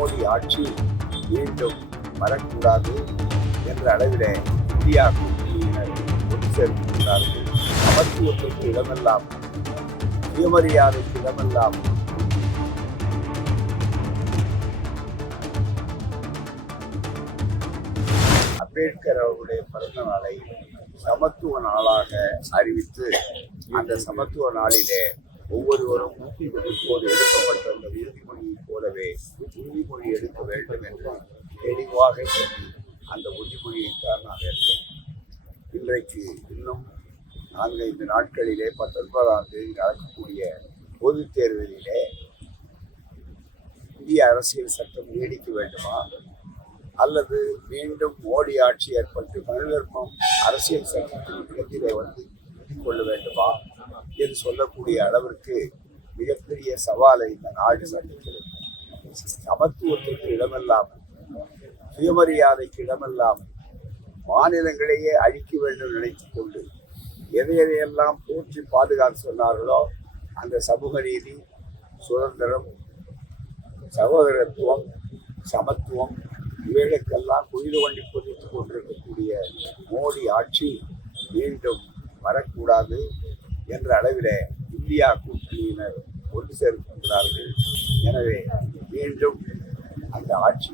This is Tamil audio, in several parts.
மோடி ஆட்சி மீண்டும் வரக்கூடாது என்ற அளவில இந்தியா கூட்டணியினர் ஒன்று சேர்ந்திருக்கிறார்கள். சமத்துவத்திற்கு இடமெல்லாம், சுயமரியாதைக்கு இடமெல்லாம் அம்பேத்கர் அவருடைய பிறந்த நாளை சமத்துவ நாளாக அறிவித்து அந்த சமத்துவ நாளிலே ஒவ்வொருவரும் இப்போது எடுக்கப்பட்ட அந்த உறுதிமொழியைப் போலவே உறுதிமொழி எடுக்க வேண்டும் என்று தெளிவாக சொல்லி அந்த உறுதிமொழியைத்தான் நாம் ஏற்றோம். இன்றைக்கு இன்னும் 4-5 நாட்களிலே 19ஆம் தேதி நடக்கக்கூடிய பொதுத் தேர்தலிலே இந்திய அரசியல் சட்டம் நீடிக்க வேண்டுமா அல்லது மீண்டும் மோடி ஆட்சி ஏற்பட்டு மனிதர்மம் அரசியல் சட்டத்தின் இடத்திலே வந்து கொள்ள வேண்டுமா என்று சொல்லக்கூடிய அளவிற்கு மிகப்பெரிய சவாலை இந்த நாடு சந்திக்கிறது. சமத்துவத்திற்கு இடமெல்லாம், சுயமரியாதைக்கு இடமெல்லாம் மாநிலங்களையே அழிக்க வேண்டும் நினைத்துக் கொண்டு எதையெல்லாம் போற்றி பாதுகாத்து சொன்னார்களோ அந்த சமூக நீதி, சுதந்திரம், சகோதரத்துவம், சமத்துவம் இவைகளுக்கெல்லாம் குயிறு வண்டி பொதித்துக் கொண்டிருக்கக்கூடிய மோடி ஆட்சி மீண்டும் வரக்கூடாது என்ற அளவிலே இந்தியா கூட்டணியினர் ஒன்று சேர்க்கின்றார்கள். எனவே மீண்டும் அந்த ஆட்சி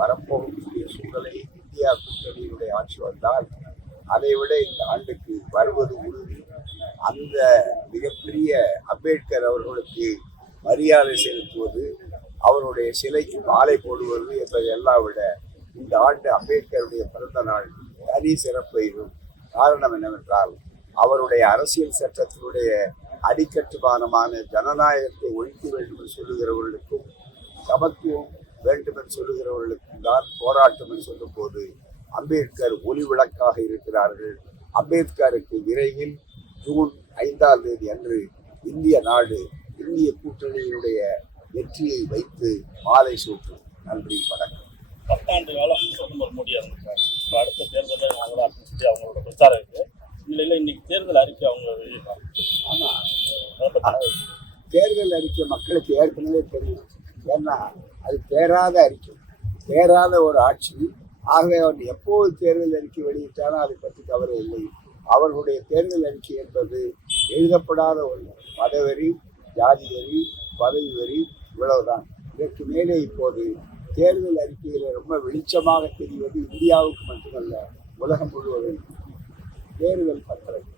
வரப்போகக்கூடிய சூழலை இந்தியா கூட்டணியினுடைய ஆட்சி வந்தால் அதைவிட இந்த ஆண்டுக்கு வருவது உறுதி. அந்த மிகப்பெரிய அம்பேத்கர் அவர்களுக்கு மரியாதை செலுத்துவது, அவருடைய சிலைக்கு மாலை போடுவது என்பதையெல்லாம் விட இந்த ஆண்டு அம்பேத்கருடைய பிறந்த நாள் தனி சிறப்பையும். காரணம் என்னவென்றால் அவருடைய அரசியல் சட்டத்தினுடைய அடிக்கட்டுமானமான ஜனநாயகத்தை ஒழிக்க வேண்டும் என்று சொல்லுகிறவர்களுக்கும் சமத்துவம் வேண்டும் என்று சொல்லுகிறவர்களுக்கும் தான் போராட்டம் என்று சொல்லும் போது அம்பேத்கர் ஒளி விளக்காக இருக்கிறார்கள். அம்பேத்கருக்கு விரைவில் ஜூன் 5ஆம் தேதி அன்று இந்திய நாடு இந்திய கூட்டணியினுடைய வெற்றியை வைத்து மாலை சூட்டும். நன்றி, வணக்கம். 10 ஆண்டு காலம் பிரதமர் மோடி இருந்திருக்காங்க. இப்போ அடுத்த தேர்தலில் நாங்கள் அப்படின்னு சொல்லி அவங்களோட பிரச்சாரம் இருக்கு. இல்லை இன்னைக்கு தேர்தல் அறிக்கை அவங்க வெளியிட்டாங்க. ஆனால் தேர்தல் அறிக்கை மக்களுக்கு ஏற்கனவே தெரியும். ஏன்னா அது தேராத அறிக்கை, தேராத ஒரு ஆட்சி. ஆகவே அவர் எப்போது தேர்தல் அறிக்கை வெளியிட்டாலும் அதை பற்றி கவலை இல்லை. அவர்களுடைய தேர்தல் அறிக்கை என்பது எழுதப்படாத ஒன்று. மதவெறி, ஜாதி வெறி, பதவி வெறி, இவ்வளவுதான். இதற்கு மேலே இப்போது தேர்தல் அறிக்கையில் ரொம்ப வெளிச்சமாக தெரிவது இந்தியாவுக்கு மட்டுமல்ல, உலகம் முழுவதும் தேர்தல் பத்திரம்.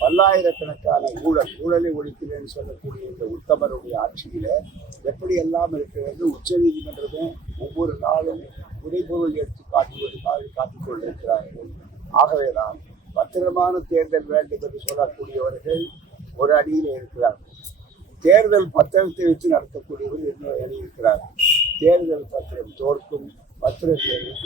பல்லாயிரக்கணக்கான ஊழலை ஒழிக்கிறேன்னு சொல்லக்கூடிய இந்த உத்தமருடைய ஆட்சியில எப்படி எல்லாம் இருக்கிறது. உச்ச நீதிமன்றமே ஒவ்வொரு நாளும் உடைபொருள் எடுத்து காட்டுவதற்காக காட்டிக் கொண்டிருக்கிறார்கள். ஆகவேதான் பத்திரமான தேர்தல் வேண்டும் என்று சொல்லக்கூடியவர்கள் ஒரு அணியில் இருக்கிறார்கள். தேர்தல் பத்திரத்தை வச்சு நடத்தக்கூடியவர் இன்னொரு அணி இருக்கிறார். தேர்தல் பத்திரம் தோற்கும், பத்திர தேர்தல்